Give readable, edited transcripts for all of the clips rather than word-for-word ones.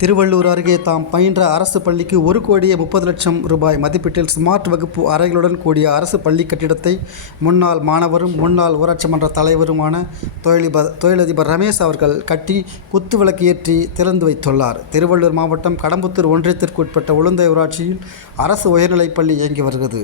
திருவள்ளூர் அருகே தாம் பயின்ற அரசு பள்ளிக்கு 1,30,00,000 ரூபாய் மதிப்பீட்டில் ஸ்மார்ட் வகுப்பு அறைகளுடன் கூடிய அரசு பள்ளி கட்டிடத்தை முன்னாள் மாணவரும் முன்னாள் ஊராட்சி மன்ற தலைவருமான தொழிலதிபர் ரமேஷ் அவர்கள் கட்டி குத்துவிளக்கு ஏற்றி திறந்து வைத்துள்ளார். திருவள்ளூர் மாவட்டம் கடம்பத்தூர் ஒன்றியத்திற்குட்பட்ட உளுந்தை ஊராட்சியில் அரசு உயர்நிலைப்பள்ளி இயங்கி வருகிறது.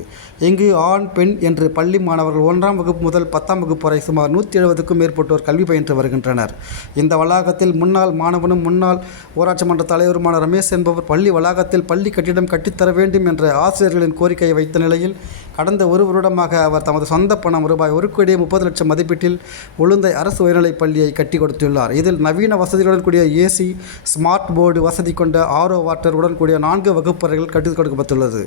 இங்கு ஆண், பெண் என்று பள்ளி மாணவர்கள் 1ஆம் வகுப்பு முதல் 10ஆம் வகுப்பு வரை சுமார் 170க்கும் மேற்பட்டோர் கல்வி பயின்று வருகின்றனர். இந்த வளாகத்தில் முன்னாள் மாணவனும் முன்னாள் ஊராட்சி மன்ற தலைவருமான ரமேஷ் என்பவர் பள்ளி வளாகத்தில் பள்ளி கட்டிடம் கட்டித்தர வேண்டும் என்ற ஆசிரியர்களின் கோரிக்கையை வைத்த நிலையில் கடந்த ஒரு வருடமாக அவர் தமது சொந்த பணம் ரூபாய் 1,30,00,000 மதிப்பீட்டில் உளுந்தை அரசு உயர்நிலைப் பள்ளியை கட்டி கொடுத்துள்ளார். இதில் நவீன வசதிகளுடன் கூடிய ஏசி, ஸ்மார்ட் போர்டு வசதி கொண்ட RO வாட்டர் உடன் கூடிய 4 வகுப்பறைகள் கட்டிக் கொடுக்கப்பட்டுள்ளது.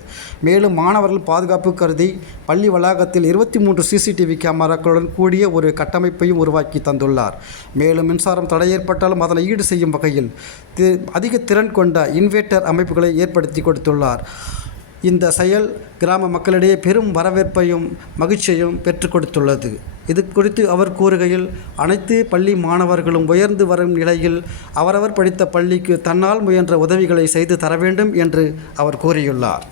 மேலும் மாணவர்கள் பாதுகாப்பு கருதி பள்ளி வளாகத்தில் 23 CCTV கேமராக்களுடன் கூடிய ஒரு கட்டமைப்பையும் உருவாக்கி தந்துள்ளார். மேலும் மின்சாரம் தடை ஏற்பட்டாலும் அதனை ஈடு செய்யும் வகையில் அதிக திறன் கொண்ட இன்வெர்ட்டர் அமைப்புகளை ஏற்படுத்தி கொடுத்துள்ளார். இந்த செயல் கிராம மக்களிடையே பெரும் வரவேற்பையும் மகிழ்ச்சியையும் பெற்றுக் கொடுத்துள்ளது. இது குறித்து அவர் கூறுகையில், அனைத்து பள்ளி மாணவர்களும் உயர்ந்து வரும் நிலையில் அவரவர் படித்த பள்ளிக்கு தன்னால் முயன்ற உதவிகளை செய்து தர வேண்டும் என்று அவர் கூறியுள்ளார்.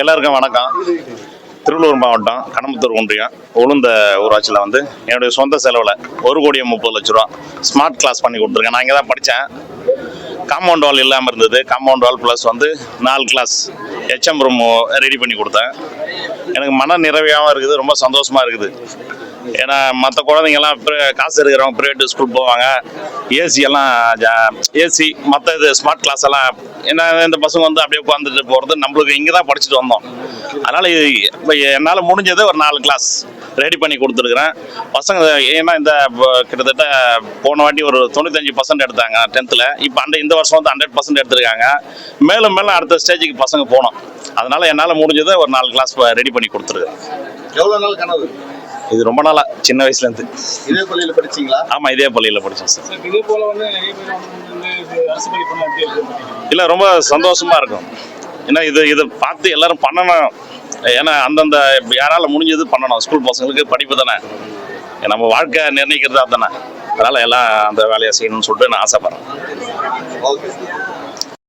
எல்லாருக்கும் வணக்கம். திருவள்ளூர் மாவட்டம் கடம்பத்தூர் ஒன்றியம் உளுந்த ஊராட்சியில் என்னுடைய சொந்த செலவில் 1,30,00,000 ரூபா ஸ்மார்ட் கிளாஸ் பண்ணி கொடுத்துருக்கேன். நான் இங்கே தான் படித்தேன். காம்பவுண்ட் வால் இல்லாமல் இருந்தது. Compound wall plus 4 class HM room ready பண்ணி கொடுத்தேன். எனக்கு மன நிறைவாகவும் இருக்குது, ரொம்ப சந்தோஷமாக இருக்குது. ஏன்னா மற்ற குழந்தைங்கள்லாம் காசு இருக்கிறவங்க ப்ரைவேட் ஸ்கூல் போவாங்க. ஏசி மற்ற இது ஸ்மார்ட் கிளாஸ் எல்லாம் என்ன இந்த பசங்க அப்படியே உட்காந்துட்டு போகிறது. நம்மளுக்கு இங்கே தான் படிச்சுட்டு வந்தோம். அதனால் இப்போ என்னால் முடிஞ்சது ஒரு 4 கிளாஸ் ரெடி பண்ணி கொடுத்துருக்குறேன் பசங்க. ஏன்னா இந்த கிட்டத்தட்ட போன வாட்டி ஒரு 95% எடுத்தாங்க 10th. இப்போ இந்த வருஷம் 100% எடுத்திருக்காங்க. மேலும் மேலும் அடுத்த ஸ்டேஜுக்கு பசங்க போனோம். அதனால் என்னால் முடிஞ்சதை ஒரு 4 கிளாஸ் ரெடி பண்ணி கொடுத்துருக்கேன். எவ்வளோ நாள் கனவு இது? ரொம்ப நாளா, சின்ன வயசுலேருந்து. இதே பள்ளியில் படிச்சிங்களா? ஆமாம், இதே பள்ளியில் படித்தேன் சார். இதே போல் நிறைய பேர் அரசு பள்ளி பண்ண இல்லை, ரொம்ப சந்தோஷமாக இருக்கும். ஏன்னா இதை பார்த்து எல்லோரும் பண்ணணும். ஏன்னா அந்தந்த யாரால் முடிஞ்சது பண்ணணும். ஸ்கூல் பசங்களுக்கு படிப்பு தானே நம்ம வாழ்க்கை நிர்ணயிக்கிறது, அதுதானே. அதனால் எல்லாம் அந்த வேலையை செய்யணும்னு சொல்லிட்டு நான் ஆசைப்பட்றேன். ஓகே.